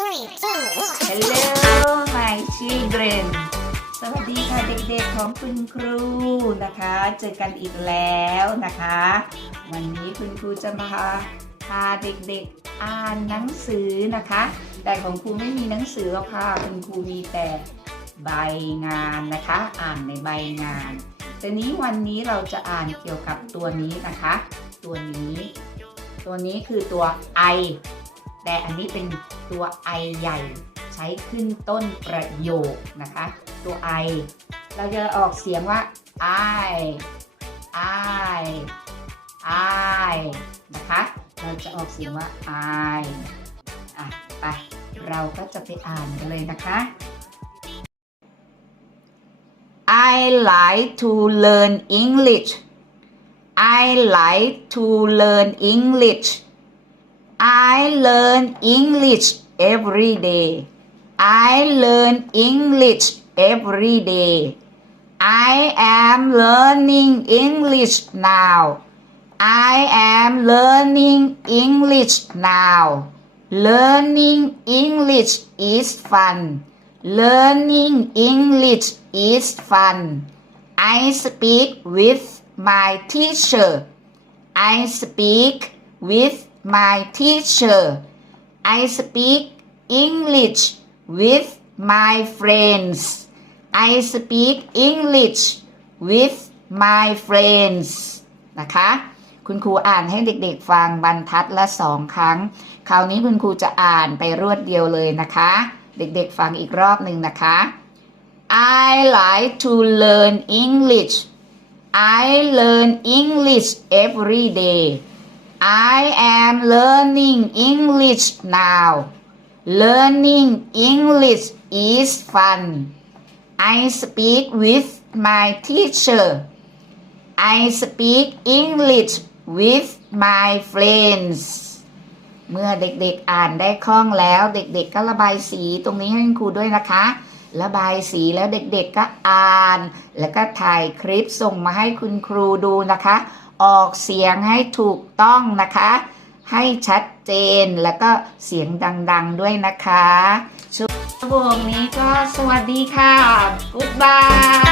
Hello my children สวัสดีค่ะเด็กๆของคุณครูนะคะ เจอกันอีกแล้วนะคะ วันนี้คุณครูจะมาพาเด็กๆอ่านหนังสือนะคะ แต่ของครูไม่มีหนังสือหรอกค่ะคุณครูมีแต่ใบงานนะคะ อ่านในใบงานแต่นี้วันนี้เราจะอ่านเกี่ยวกับตัวนี้นะคะ ตัวนี้ ตัวนี้คือตัว I แต่อันนี้เป็น ตัว I ใหญ่ ใช้ขึ้นต้นประโยคนะคะ ตัว I เราจะออกเสียงว่า I I I นะคะ เราจะออกเสียงว่า I อะไป เราก็จะไปอ่านกันเลยนะคะ I like to learn English I like to learn English I learn English every day. I learn English every day. I am learning English now. I am learning English now. Learning English is fun. Learning English is fun. I speak with my teacher. I speak with my teacher. I speak English with my friends. I speak English with my friends นะคะ คุณครูอ่านให้เด็กๆฟังบรรทัดละสองครั้ง คราวนี้คุณครูจะอ่านไปรวดเดียวเลยนะคะ เด็กๆฟังอีกรอบหนึ่งนะคะ I like to learn English I learn English every day I am learning English now. Learning English is fun. I speak with my teacher. I speak English with my friends. เมื่อเด็กๆอ่านได้คล่องแล้วเด็กๆก็ระบายสีตรงนี้ให้คุณครูด้วยนะคะ ระบายสีแล้วเด็กๆก็อ่าน แล้วก็ถ่ายคลิปส่งมาให้คุณครูดูนะคะ ออกเสียงให้ถูกต้องนะคะ ให้ชัดเจนแล้วก็เสียงดังๆด้วยนะคะช่วงนี้ก็สวัสดีค่ะ Goodbye